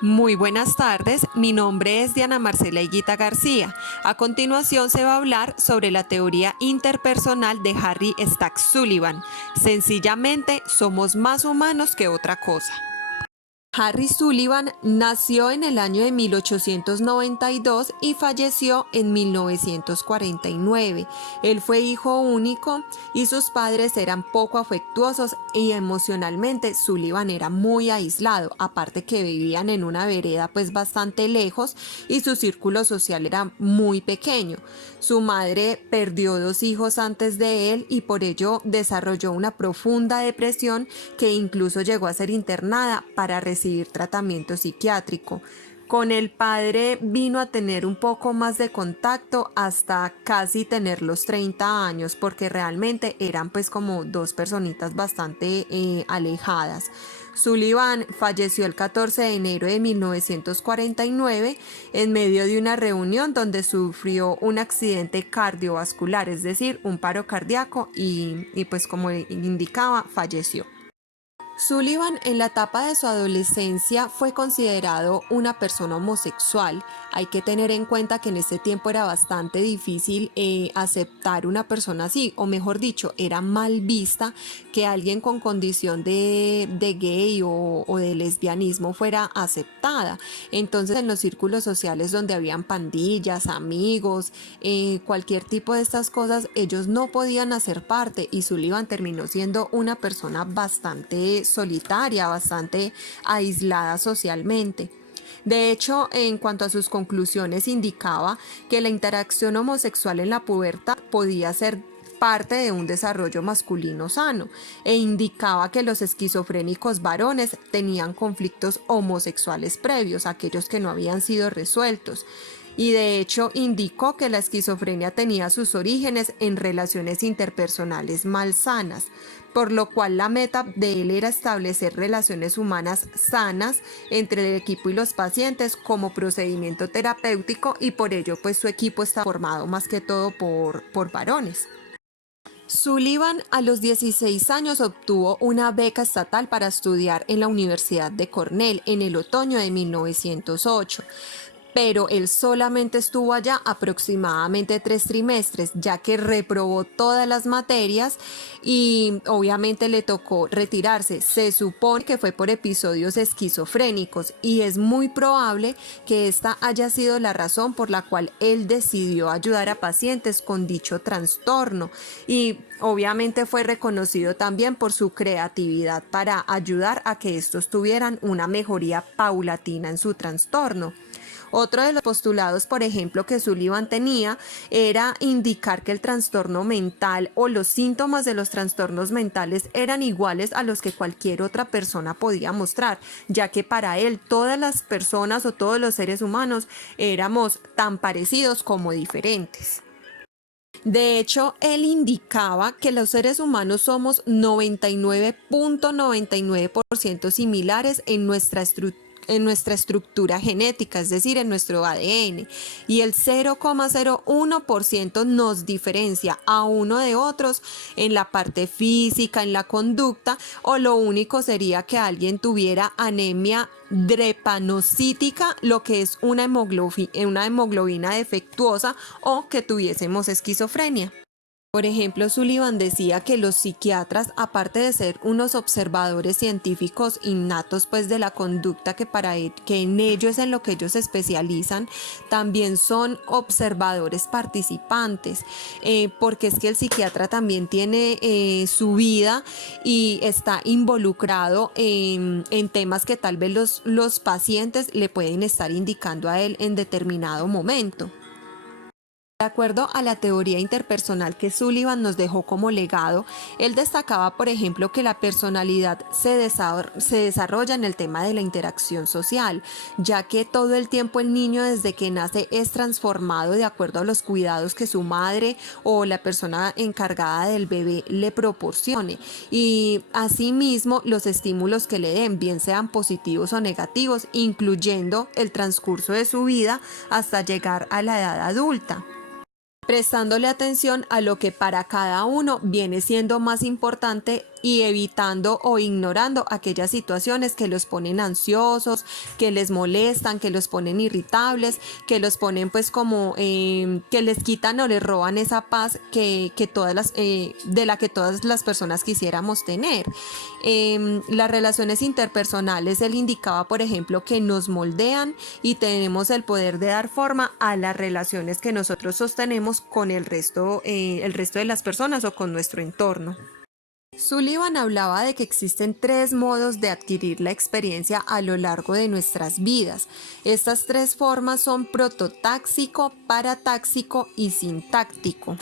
Muy buenas tardes, mi nombre es Diana Marcela Higuita García. A continuación se va a hablar sobre la teoría interpersonal de Harry Stack Sullivan. Sencillamente, somos más humanos que otra cosa. Harry Sullivan nació en el año de 1892 y falleció en 1949. Él fue hijo único y sus padres eran poco afectuosos y emocionalmente Sullivan era muy aislado, aparte que vivían en una vereda pues bastante lejos y su círculo social era muy pequeño. Su madre perdió dos hijos antes de él y por ello desarrolló una profunda depresión que incluso llegó a ser internada para recibir tratamiento psiquiátrico. Con el padre vino a tener un poco más de contacto hasta casi tener los 30 años, porque realmente eran pues como dos personitas bastante alejadas. Sullivan falleció el 14 de enero de 1949 en medio de una reunión donde sufrió un accidente cardiovascular, es decir, un paro cardíaco y pues como indicaba, falleció. Sullivan en la etapa de su adolescencia fue considerado una persona homosexual. Hay que tener en cuenta que en ese tiempo era bastante difícil aceptar una persona así, o mejor dicho, era mal vista que alguien con condición de gay o de lesbianismo fuera aceptada. Entonces en los círculos sociales donde habían pandillas, amigos, cualquier tipo de estas cosas, ellos no podían hacer parte y Sullivan terminó siendo una persona bastante solitaria, bastante aislada socialmente. De hecho, en cuanto a sus conclusiones, indicaba que la interacción homosexual en la pubertad podía ser parte de un desarrollo masculino sano e indicaba que los esquizofrénicos varones tenían conflictos homosexuales previos, aquellos que no habían sido resueltos. Y de hecho indicó que la esquizofrenia tenía sus orígenes en relaciones interpersonales malsanas, por lo cual la meta de él era establecer relaciones humanas sanas entre el equipo y los pacientes como procedimiento terapéutico y por ello pues su equipo está formado más que todo por varones. Sullivan a los 16 años obtuvo una beca estatal para estudiar en la Universidad de Cornell en el otoño de 1908, pero él solamente estuvo allá aproximadamente 3 trimestres, ya que reprobó todas las materias y obviamente le tocó retirarse. Se supone que fue por episodios esquizofrénicos y es muy probable que esta haya sido la razón por la cual él decidió ayudar a pacientes con dicho trastorno y obviamente fue reconocido también por su creatividad para ayudar a que estos tuvieran una mejoría paulatina en su trastorno. Otro de los postulados, por ejemplo, que Sullivan tenía era indicar que el trastorno mental o los síntomas de los trastornos mentales eran iguales a los que cualquier otra persona podía mostrar, ya que para él todas las personas o todos los seres humanos éramos tan parecidos como diferentes. De hecho, él indicaba que los seres humanos somos 99.99% similares en nuestra estructura genética, es decir, en nuestro ADN, y el 0,01% nos diferencia a uno de otros en la parte física, en la conducta, o lo único sería que alguien tuviera anemia drepanocítica, lo que es una hemoglobina defectuosa, o que tuviésemos esquizofrenia. Por ejemplo, Sullivan decía que los psiquiatras, aparte de ser unos observadores científicos innatos pues de la conducta que para él, que en ello es en lo que ellos se especializan, también son observadores participantes, porque es que el psiquiatra también tiene su vida y está involucrado en temas que tal vez los pacientes le pueden estar indicando a él en determinado momento. De acuerdo a la teoría interpersonal que Sullivan nos dejó como legado, él destacaba, por ejemplo, que la personalidad se desarrolla en el tema de la interacción social, ya que todo el tiempo el niño desde que nace es transformado de acuerdo a los cuidados que su madre o la persona encargada del bebé le proporcione y asimismo los estímulos que le den, bien sean positivos o negativos, incluyendo el transcurso de su vida hasta llegar a la edad adulta, prestándole atención a lo que para cada uno viene siendo más importante y evitando o ignorando aquellas situaciones que los ponen ansiosos, que les molestan, que los ponen irritables, que los ponen pues como que les quitan o les roban esa paz que todas de la que todas las personas quisiéramos tener. Las relaciones interpersonales, él indicaba, por ejemplo, que nos moldean y tenemos el poder de dar forma a las relaciones que nosotros sostenemos con el resto de las personas o con nuestro entorno. Sullivan hablaba de que existen 3 modos de adquirir la experiencia a lo largo de nuestras vidas. Estas 3 formas son prototáxico, paratáxico y sintáctico.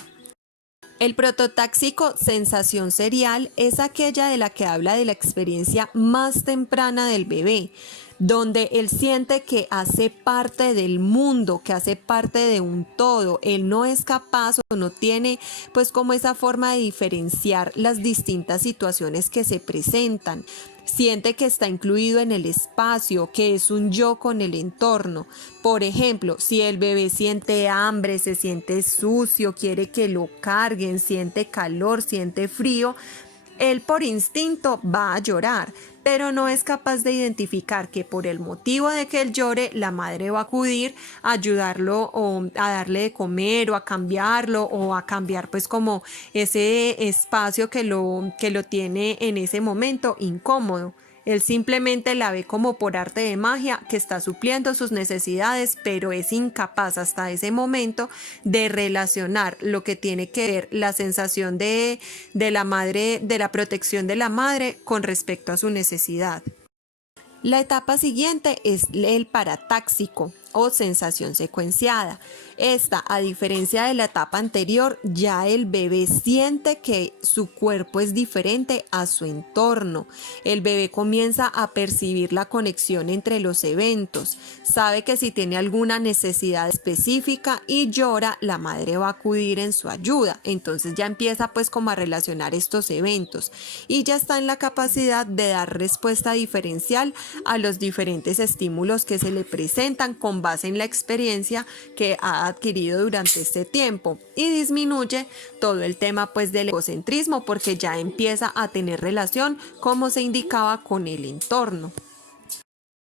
El prototáxico, sensación serial, es aquella de la que habla de la experiencia más temprana del bebé, donde él siente que hace parte del mundo, que hace parte de un todo. Él no es capaz o no tiene pues como esa forma de diferenciar las distintas situaciones que se presentan. Siente que está incluido en el espacio, que es un yo con el entorno. Por ejemplo, si el bebé siente hambre, se siente sucio, quiere que lo carguen, siente calor, siente frío, él por instinto va a llorar, pero no es capaz de identificar que por el motivo de que él llore, la madre va a acudir a ayudarlo o a darle de comer o a cambiarlo o a cambiar pues como ese espacio que lo tiene en ese momento incómodo. Él simplemente la ve como por arte de magia que está supliendo sus necesidades, pero es incapaz hasta ese momento de relacionar lo que tiene que ver la sensación de la madre, de la protección de la madre con respecto a su necesidad. La etapa siguiente es el paratáxico o sensación secuenciada. Esta, a diferencia de la etapa anterior, ya el bebé siente que su cuerpo es diferente a su entorno. El bebé comienza a percibir la conexión entre los eventos. Sabe que si tiene alguna necesidad específica y llora, la madre va a acudir en su ayuda. Entonces ya empieza pues como a relacionar estos eventos y ya está en la capacidad de dar respuesta diferencial a los diferentes estímulos que se le presentan con base en la experiencia que ha adquirido durante este tiempo, y disminuye todo el tema pues del egocentrismo porque ya empieza a tener relación, como se indicaba, con el entorno.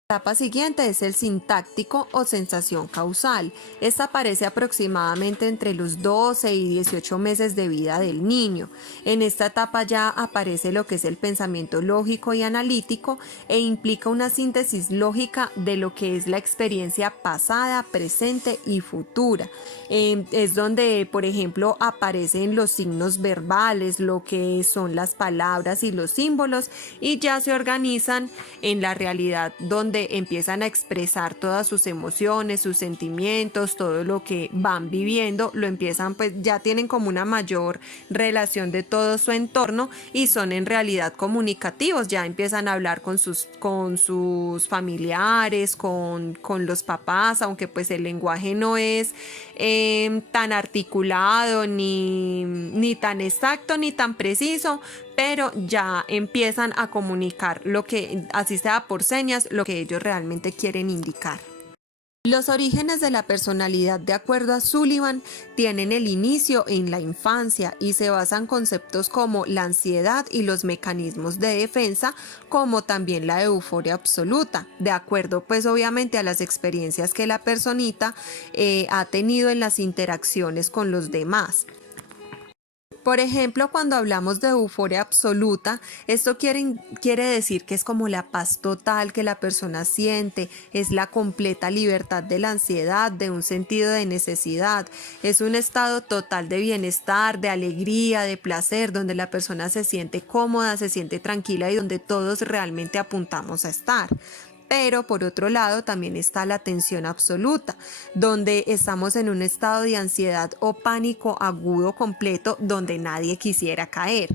La etapa siguiente es el sintáctico o sensación causal. Esta aparece aproximadamente entre los 12 y 18 meses de vida del niño. En esta etapa ya aparece lo que es el pensamiento lógico y analítico e implica una síntesis lógica de lo que es la experiencia pasada, presente y futura. Es donde, por ejemplo, aparecen los signos verbales, lo que son las palabras y los símbolos, y ya se organizan en la realidad donde empiezan a expresar todas sus emociones, sus sentimientos, todo lo que van viviendo, lo empiezan pues ya tienen como una mayor relación de todo su entorno y son en realidad comunicativos, ya empiezan a hablar con sus familiares, con los papás, aunque pues el lenguaje no es tan articulado ni tan exacto ni tan preciso, pero ya empiezan a comunicar lo que, así sea por señas, lo que ellos realmente quieren indicar. Los orígenes de la personalidad, de acuerdo a Sullivan, tienen el inicio en la infancia y se basan en conceptos como la ansiedad y los mecanismos de defensa, como también la euforia absoluta, de acuerdo pues obviamente a las experiencias que la personita ha tenido en las interacciones con los demás. Por ejemplo, cuando hablamos de euforia absoluta, esto quiere decir que es como la paz total que la persona siente, es la completa libertad de la ansiedad, de un sentido de necesidad, es un estado total de bienestar, de alegría, de placer, donde la persona se siente cómoda, se siente tranquila y donde todos realmente apuntamos a estar. Pero por otro lado también está la tensión absoluta, donde estamos en un estado de ansiedad o pánico agudo completo donde nadie quisiera caer.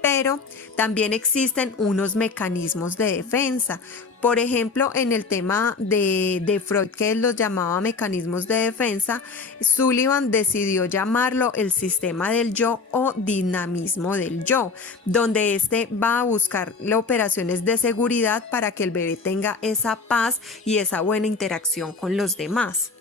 Pero también existen unos mecanismos de defensa. Por ejemplo, en el tema de Freud, que él los llamaba mecanismos de defensa, Sullivan decidió llamarlo el sistema del yo o dinamismo del yo, donde este va a buscar las operaciones de seguridad para que el bebé tenga esa paz y esa buena interacción con los demás.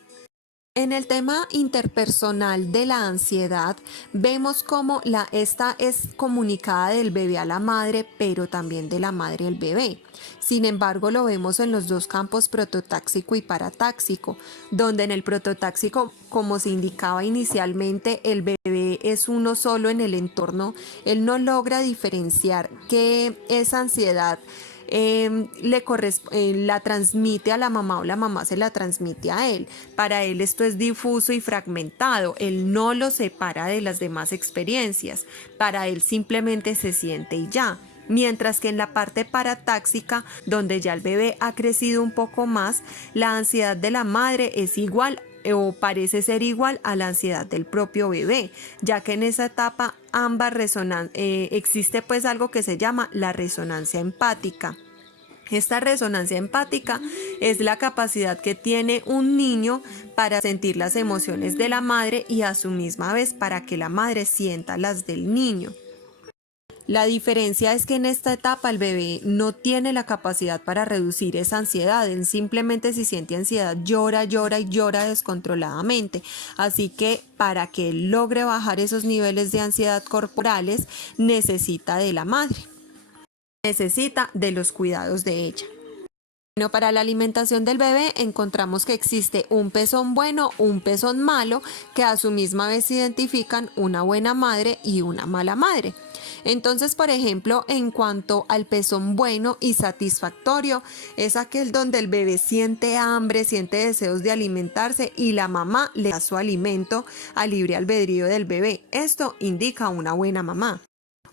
En el tema interpersonal de la ansiedad, vemos cómo esta es comunicada del bebé a la madre, pero también de la madre al bebé. Sin embargo, lo vemos en los dos campos prototáxico y paratáxico, donde en el prototáxico, como se indicaba inicialmente, el bebé es uno solo en el entorno, él no logra diferenciar que esa ansiedad la transmite a la mamá o la mamá se la transmite a él. Para él esto es difuso y fragmentado, él no lo separa de las demás experiencias, para él simplemente se siente y ya. Mientras que en la parte paratáxica, donde ya el bebé ha crecido un poco más, la ansiedad de la madre es igual o parece ser igual a la ansiedad del propio bebé, ya que en esa etapa existe pues algo que se llama la resonancia empática. Esta resonancia empática es la capacidad que tiene un niño para sentir las emociones de la madre y a su misma vez para que la madre sienta las del niño. La diferencia es que en esta etapa el bebé no tiene la capacidad para reducir esa ansiedad, él simplemente si siente ansiedad llora, llora y llora descontroladamente. Así que para que él logre bajar esos niveles de ansiedad corporales necesita de la madre, necesita de los cuidados de ella. Bueno, para la alimentación del bebé encontramos que existe un pezón bueno, un pezón malo, que a su misma vez identifican una buena madre y una mala madre. Entonces, por ejemplo, en cuanto al pezón bueno y satisfactorio, es aquel donde el bebé siente hambre, siente deseos de alimentarse y la mamá le da su alimento a libre albedrío del bebé. Esto indica una buena mamá.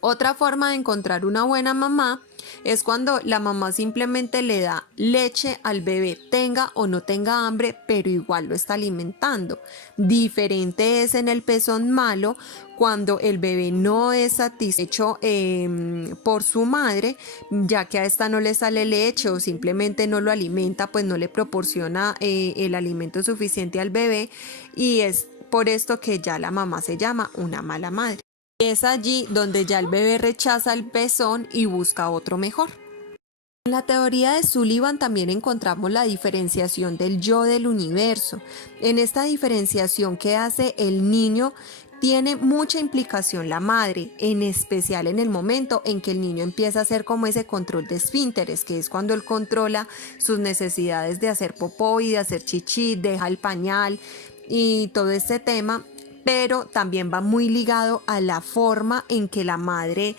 Otra forma de encontrar una buena mamá es cuando la mamá simplemente le da leche al bebé, tenga o no tenga hambre, pero igual lo está alimentando. Diferente es en el pezón malo, cuando el bebé no es satisfecho por su madre, ya que a esta no le sale leche o simplemente no lo alimenta, pues no le proporciona el alimento suficiente al bebé, y es por esto que ya la mamá se llama una mala madre. Es allí donde ya el bebé rechaza el pezón y busca otro mejor. En la teoría de Sullivan también encontramos la diferenciación del yo del universo. En esta diferenciación que hace el niño tiene mucha implicación la madre, en especial en el momento en que el niño empieza a hacer como ese control de esfínteres, que es cuando él controla sus necesidades de hacer popó y de hacer chichi, deja el pañal y todo este tema, pero también va muy ligado a la forma en que la madre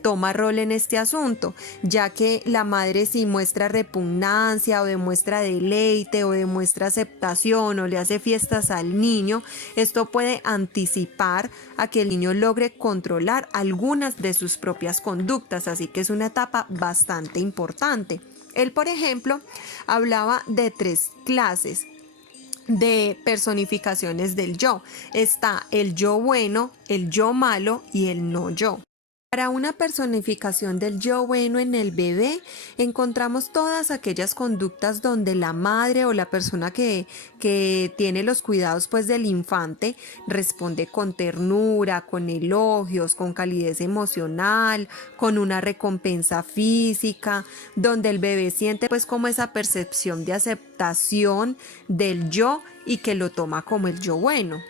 toma rol en este asunto, ya que la madre si muestra repugnancia o demuestra deleite o demuestra aceptación o le hace fiestas al niño, esto puede anticipar a que el niño logre controlar algunas de sus propias conductas, así que es una etapa bastante importante. Él, por ejemplo, hablaba de 3 clases de personificaciones del yo. Está el yo bueno, el yo malo y el no yo. Para una personificación del yo bueno en el bebé, encontramos todas aquellas conductas donde la madre o la persona que tiene los cuidados pues del infante responde con ternura, con elogios, con calidez emocional, con una recompensa física, donde el bebé siente pues como esa percepción de aceptación del yo y que lo toma como el yo bueno.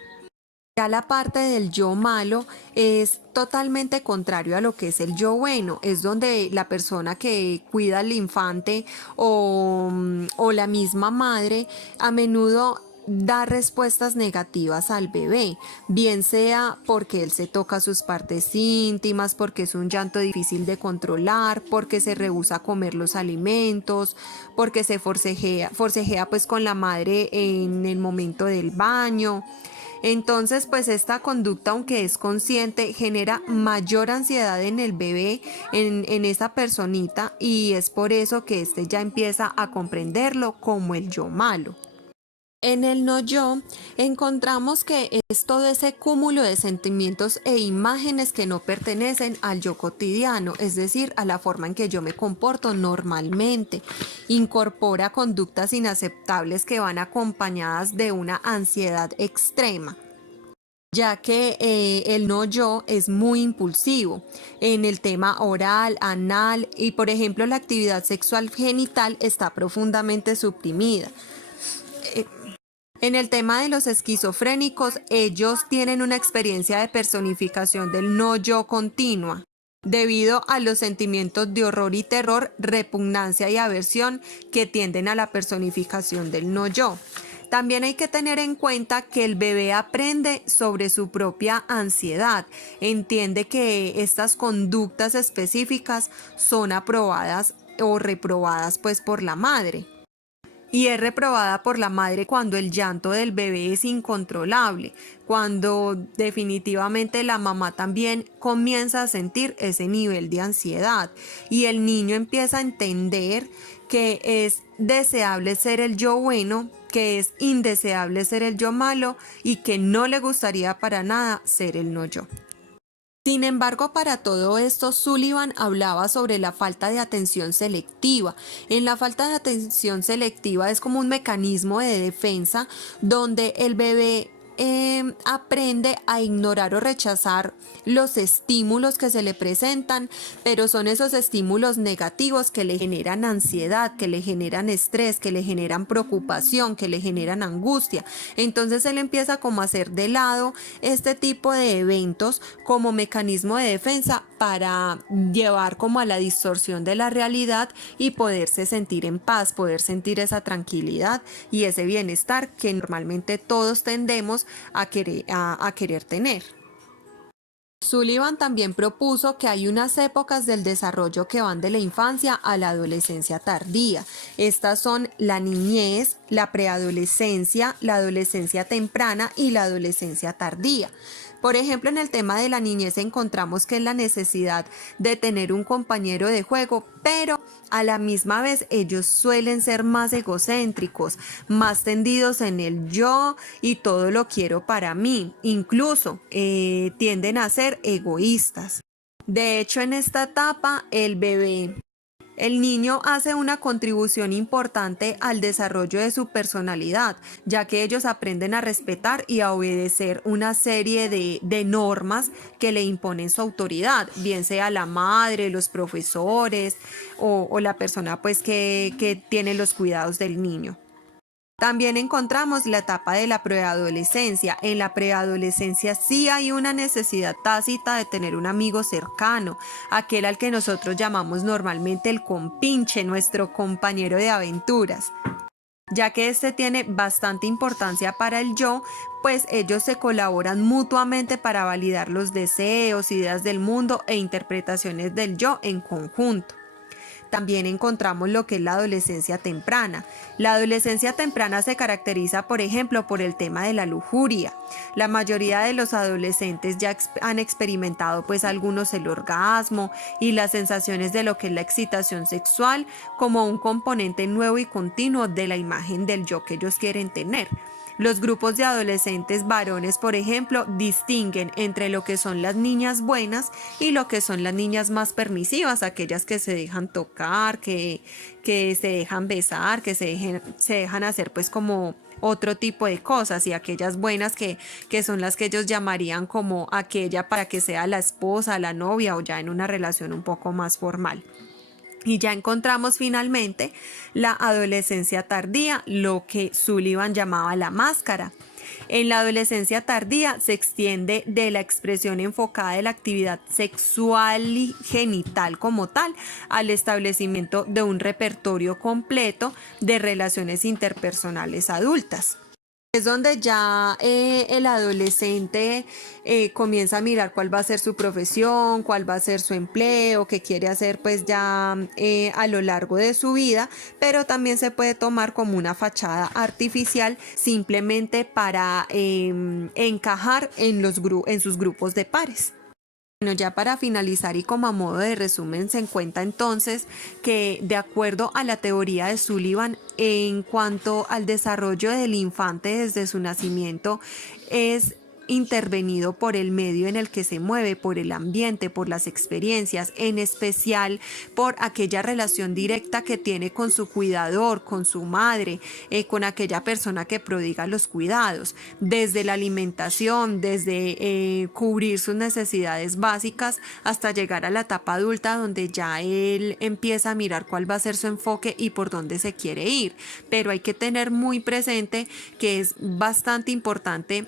Ya la parte del yo malo es totalmente contrario a lo que es el yo bueno, es donde la persona que cuida al infante o la misma madre a menudo da respuestas negativas al bebé, bien sea porque él se toca sus partes íntimas, porque es un llanto difícil de controlar, porque se rehúsa a comer los alimentos, porque se forcejea pues con la madre en el momento del baño. Entonces, pues esta conducta, aunque es consciente, genera mayor ansiedad en el bebé, en esa personita, y es por eso que este ya empieza a comprenderlo como el yo malo. En el no yo encontramos que es todo ese cúmulo de sentimientos e imágenes que no pertenecen al yo cotidiano, es decir, a la forma en que yo me comporto normalmente. Incorpora conductas inaceptables que van acompañadas de una ansiedad extrema, ya que el no yo es muy impulsivo en el tema oral, anal y por ejemplo la actividad sexual genital está profundamente suprimida. En el tema de los esquizofrénicos, ellos tienen una experiencia de personificación del no yo continua, debido a los sentimientos de horror y terror, repugnancia y aversión que tienden a la personificación del no yo. También hay que tener en cuenta que el bebé aprende sobre su propia ansiedad, entiende que estas conductas específicas son aprobadas o reprobadas pues por la madre. Y es reprobada por la madre cuando el llanto del bebé es incontrolable, cuando definitivamente la mamá también comienza a sentir ese nivel de ansiedad y el niño empieza a entender que es deseable ser el yo bueno, que es indeseable ser el yo malo y que no le gustaría para nada ser el no yo. Sin embargo, para todo esto, Sullivan hablaba sobre la falta de atención selectiva. En la falta de atención selectiva es como un mecanismo de defensa donde el bebé aprende a ignorar o rechazar los estímulos que se le presentan, pero son esos estímulos negativos que le generan ansiedad, que le generan estrés, que le generan preocupación, que le generan angustia. Entonces él empieza como a hacer de lado este tipo de eventos como mecanismo de defensa para llevar como a la distorsión de la realidad y poderse sentir en paz, poder sentir esa tranquilidad y ese bienestar que normalmente todos tendemos a querer tener. Sullivan también propuso que hay unas épocas del desarrollo que van de la infancia a la adolescencia tardía. Estas son la niñez, la preadolescencia, la adolescencia temprana y la adolescencia tardía. Por ejemplo, en el tema de la niñez encontramos que es la necesidad de tener un compañero de juego, pero a la misma vez ellos suelen ser más egocéntricos, más tendidos en el yo y todo lo quiero para mí. Incluso tienden a ser egoístas. De hecho, en esta etapa, el niño hace una contribución importante al desarrollo de su personalidad, ya que ellos aprenden a respetar y a obedecer una serie de normas que le imponen su autoridad, bien sea la madre, los profesores o la persona pues que tiene los cuidados del niño. También encontramos la etapa de la preadolescencia. En la preadolescencia sí hay una necesidad tácita de tener un amigo cercano, aquel al que nosotros llamamos normalmente el compinche, nuestro compañero de aventuras. Ya que este tiene bastante importancia para el yo, pues ellos se colaboran mutuamente para validar los deseos, ideas del mundo e interpretaciones del yo en conjunto. También encontramos lo que es la adolescencia temprana. La adolescencia temprana se caracteriza, por ejemplo, por el tema de la lujuria. La mayoría de los adolescentes ya han experimentado pues algunos el orgasmo y las sensaciones de lo que es la excitación sexual como un componente nuevo y continuo de la imagen del yo que ellos quieren tener. Los grupos de adolescentes varones, por ejemplo, distinguen entre lo que son las niñas buenas y lo que son las niñas más permisivas, aquellas que se dejan tocar, que se dejan besar, que se dejan hacer pues como otro tipo de cosas, y aquellas buenas que son las que ellos llamarían como aquella para que sea la esposa, la novia o ya en una relación un poco más formal. Y ya encontramos finalmente la adolescencia tardía, lo que Sullivan llamaba la máscara. En la adolescencia tardía se extiende de la expresión enfocada de la actividad sexual y genital como tal al establecimiento de un repertorio completo de relaciones interpersonales adultas. Es donde ya el adolescente comienza a mirar cuál va a ser su profesión, cuál va a ser su empleo, qué quiere hacer pues ya a lo largo de su vida, pero también se puede tomar como una fachada artificial simplemente para encajar en sus grupos de pares. Bueno, ya para finalizar y como a modo de resumen, se encuentra entonces que de acuerdo a la teoría de Sullivan, en cuanto al desarrollo del infante desde su nacimiento, es intervenido por el medio en el que se mueve, por el ambiente, por las experiencias, en especial por aquella relación directa que tiene con su cuidador, con su madre, con aquella persona que prodiga los cuidados, desde la alimentación, desde cubrir sus necesidades básicas hasta llegar a la etapa adulta donde ya él empieza a mirar cuál va a ser su enfoque y por dónde se quiere ir. Pero hay que tener muy presente que es bastante importante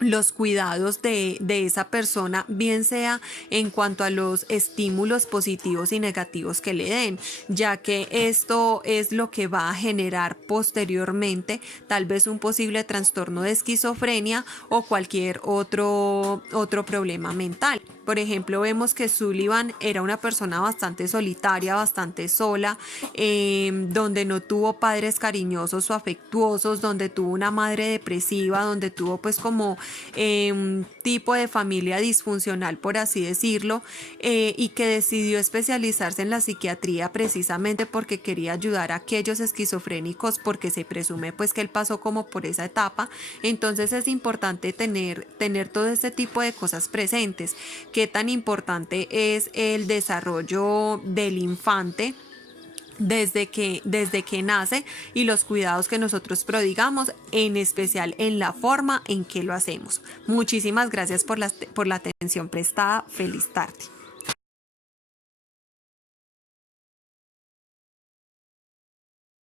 los cuidados de esa persona, bien sea en cuanto a los estímulos positivos y negativos que le den, ya que esto es lo que va a generar posteriormente tal vez un posible trastorno de esquizofrenia o cualquier otro problema mental. Por ejemplo, vemos que Sullivan era una persona bastante solitaria, bastante sola, donde no tuvo padres cariñosos o afectuosos, donde tuvo una madre depresiva, donde tuvo pues como un tipo de familia disfuncional, por así decirlo, y que decidió especializarse en la psiquiatría precisamente porque quería ayudar a aquellos esquizofrénicos, porque se presume pues que él pasó como por esa etapa. Entonces es importante tener todo este tipo de cosas presentes. Qué tan importante es el desarrollo del infante desde que nace y los cuidados que nosotros prodigamos, en especial en la forma en que lo hacemos. Muchísimas gracias por la atención prestada. Feliz tarde.